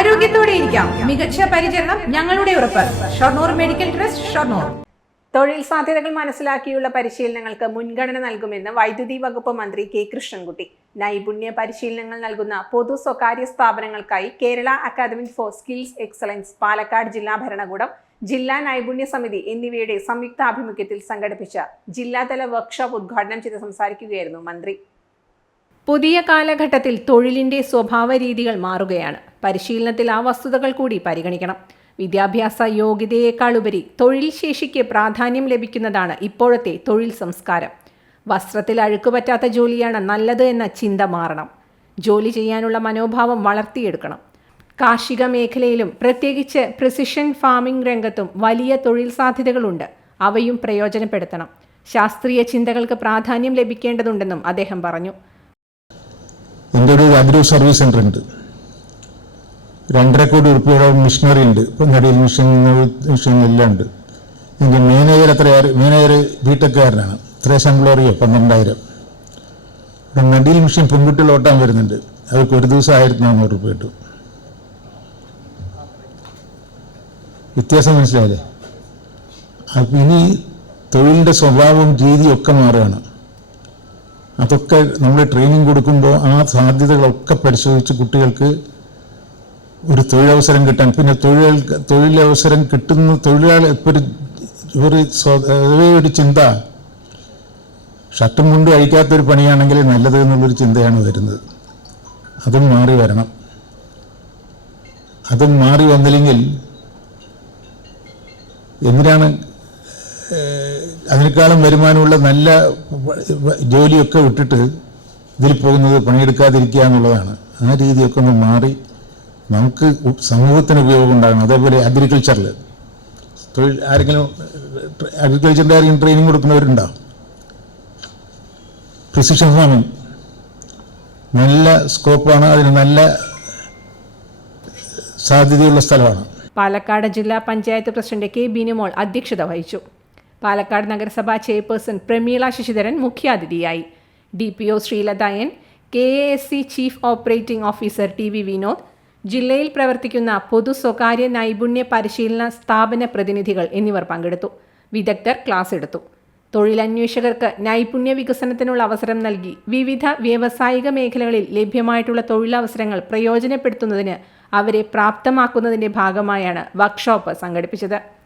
ആരോഗ്യത്തോടെ ഇരിക്കാം. മികച്ച പരിചരണം ഞങ്ങളുടെ ഉറപ്പ്. Shoranur medical trust Shoranur. തൊഴിൽ സാധ്യതകൾ മനസ്സിലാക്കിയുള്ള പരിശീലനങ്ങൾക്ക് മുൻഗണന നൽകുമെന്ന് വൈദ്യുതി വകുപ്പ് മന്ത്രി കെ കൃഷ്ണൻകുട്ടി. നൈപുണ്യ പരിശീലനങ്ങൾ നൽകുന്ന പൊതു സ്വകാര്യ സ്ഥാപനങ്ങൾക്കായി Kerala academy for skills excellence Palakkad ജില്ലാ ഭരണകൂടം ജില്ലാ നൈപുണ്യ സമിതി എന്നിവയുടെ സംയുക്താഭിമുഖ്യത്തിൽ സംഘടിപ്പിച്ച ജില്ലാതല വർക്ക്ഷോപ്പ് ഉദ്ഘാടനം ചെയ്ത് സംസാരിക്കുകയായിരുന്നു മന്ത്രി. പുതിയ കാലഘട്ടത്തിൽ തൊഴിലിന്റെ സ്വഭാവ രീതികൾ മാറുകയാണ്. പരിശീലനത്തിൽ ആ വസ്തുതകൾ കൂടി പരിഗണിക്കണം. വിദ്യാഭ്യാസ യോഗ്യതയേക്കാളുപരി തൊഴിൽ ശേഷിക്ക് പ്രാധാന്യം ലഭിക്കുന്നതാണ് ഇപ്പോഴത്തെ തൊഴിൽ സംസ്കാരം. വസ്ത്രത്തിൽ അഴുക്കുപറ്റാത്ത ജോലിയാണ് നല്ലത് എന്ന ചിന്ത മാറണം. ജോലി ചെയ്യാനുള്ള മനോഭാവം വളർത്തിയെടുക്കണം. കാർഷിക മേഖലയിലും പ്രത്യേകിച്ച് പ്രിസിഷൻ ഫാമിംഗ് രംഗത്തും വലിയ തൊഴിൽ സാധ്യതകളുണ്ട്. അവയും പ്രയോജനപ്പെടുത്തണം. ശാസ്ത്രീയ ചിന്തകൾക്ക് പ്രാധാന്യം ലഭിക്കേണ്ടതുണ്ടെന്നും അദ്ദേഹം പറഞ്ഞു. സർവീസ് ഉണ്ട്. രണ്ടര കോടി ഉറുപ്പിയുടെ മിഷനറി ഉണ്ട്. പൊന്നടിയിൽ നടിയിൽ മിഷൻ മിഷൻ ഉണ്ട് എന്റെ മാനേജർ എത്ര മാനേജർ ബിടെക്കാരനാണ് എത്ര ശമ്പളം അറിയോ? പന്ത്രണ്ടായിരം. നടിയിൽ മിഷൻ പെൺകുട്ടികൾ ഓട്ടാൻ വരുന്നുണ്ട്. അവർക്ക് ഒരു ദിവസം ആയിരത്തി നാനൂറ് രൂപ കിട്ടും. വ്യത്യാസം മനസ്സിലായില്ലേ? അപ്പം ഇനി തൊഴിലിന്റെ സ്വഭാവവും രീതിയും ഒക്കെ മാറുകയാണ്. അതൊക്കെ നമ്മൾ ട്രെയിനിങ് കൊടുക്കുമ്പോൾ ആ സാധ്യതകളൊക്കെ പരിശോധിച്ച് കുട്ടികൾക്ക് ഒരു തൊഴിലവസരം കിട്ടാൻ. പിന്നെ തൊഴിൽ തൊഴിലവസരം കിട്ടുന്ന തൊഴിലാളി ഒരു ഒരു സ്വതവേ ഒരു ചിന്ത. ഷർട്ടും മുണ്ടും അഴിക്കാത്തൊരു പണിയാണെങ്കിൽ നല്ലത് എന്നുള്ളൊരു ചിന്തയാണ് വരുന്നത്. അതും മാറി വരണം. അതും മാറി വന്നില്ലെങ്കിൽ എന്തിനാണ് അതിനേക്കാളും വരുമാനമുള്ള നല്ല ജോലിയൊക്കെ വിട്ടിട്ട് ഇതിൽ പോകുന്നത് പണിയെടുക്കാതിരിക്കുക എന്നുള്ളതാണ്. ആ രീതിയൊക്കെ ഒന്ന് മാറി നമുക്ക് സമൂഹത്തിന് ഉപയോഗം ഉണ്ടാകണം. അതേപോലെ അഗ്രികൾച്ചറിൽ തൊഴിൽ ആരെങ്കിലും അഗ്രികൾച്ചറിന്റെ ആരെങ്കിലും ട്രെയിനിങ് കൊടുക്കുന്നവരുണ്ടോ? പ്രിസിഷൻ ഫാമിംഗ് നല്ല സ്കോപ്പാണ് അതിന് നല്ല സാധ്യതയുള്ള സ്ഥലമാണ്. പാലക്കാട് ജില്ലാ പഞ്ചായത്ത് പ്രസിഡന്റ് കെ ബിനിമോൾ അധ്യക്ഷത വഹിച്ചു. പാലക്കാട് നഗരസഭാ ചെയർപേഴ്സൺ പ്രമീള ശശിധരൻ മുഖ്യാതിഥിയായി. D P O Sreelatha K A S C chief operating officer T V Vinod ജില്ലയിൽ പ്രവർത്തിക്കുന്ന പൊതു സ്വകാര്യ നൈപുണ്യ പരിശീലന സ്ഥാപന പ്രതിനിധികൾ എന്നിവർ പങ്കെടുത്തു. വിദഗ്ധർ ക്ലാസ് എടുത്തു. തൊഴിലന്വേഷകർക്ക് നൈപുണ്യ വികസനത്തിനുള്ള അവസരം നൽകി വിവിധ വ്യാവസായിക മേഖലകളിൽ ലഭ്യമായിട്ടുള്ള തൊഴിലവസരങ്ങൾ പ്രയോജനപ്പെടുത്തുന്നതിന് അവരെ പ്രാപ്തമാക്കുന്നതിന്റെ ഭാഗമായാണ് വർക്ക്ഷോപ്പ് സംഘടിപ്പിച്ചത്.